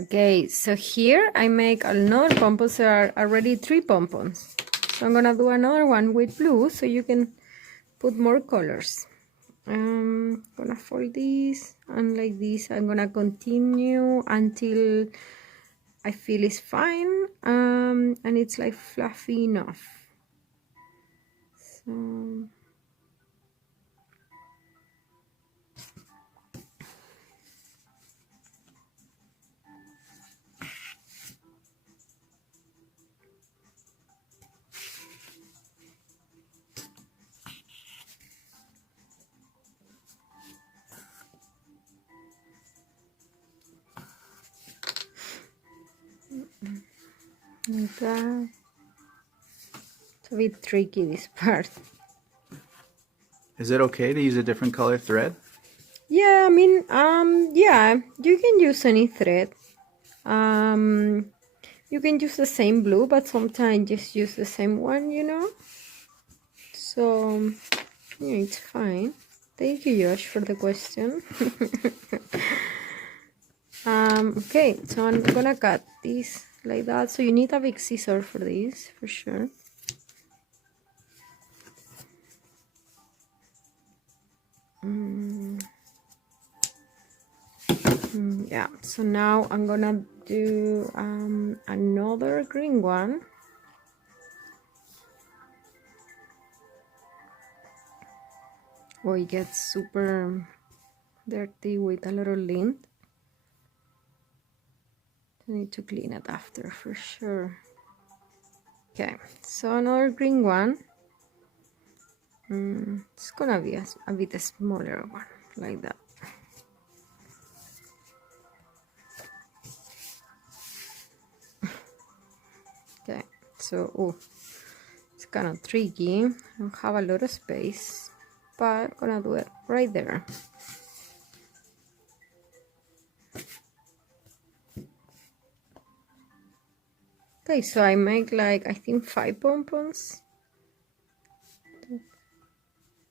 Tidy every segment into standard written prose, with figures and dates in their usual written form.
Okay, so here I make another pom-poms. There are already 3 pom-poms. So I'm gonna do another one with blue so you can put more colors. I'm gonna fold this, and like this I'm gonna continue until I feel it's fine, and it's like fluffy enough. So like that. It's a bit tricky, this part. Is it okay to use a different color thread? Yeah, I mean, yeah, you can use any thread. You can use the same blue, but sometimes just use the same one, you know? So, yeah, it's fine. Thank you, Josh, for the question. Okay, so I'm gonna cut this like that. So you need a big scissor for this, for sure. Yeah, so now I'm gonna do another green one. Oh, it gets super dirty with a lot of lint. I need to clean it after for sure. Okay, so another green one. It's gonna be a bit smaller one, like that. Okay, so it's kind of tricky. I don't have a lot of space, but I'm gonna do it right there. Okay, so I make like, I think 5 pom-poms.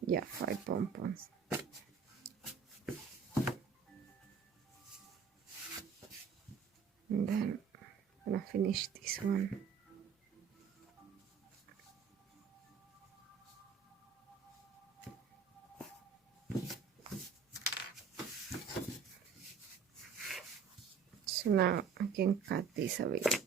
Yeah, 5 pom-poms. And then I'm gonna finish this one. So now I can cut this a bit.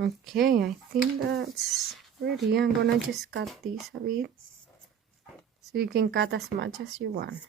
Okay, I think that's ready. I'm gonna just cut this a bit, so you can cut as much as you want.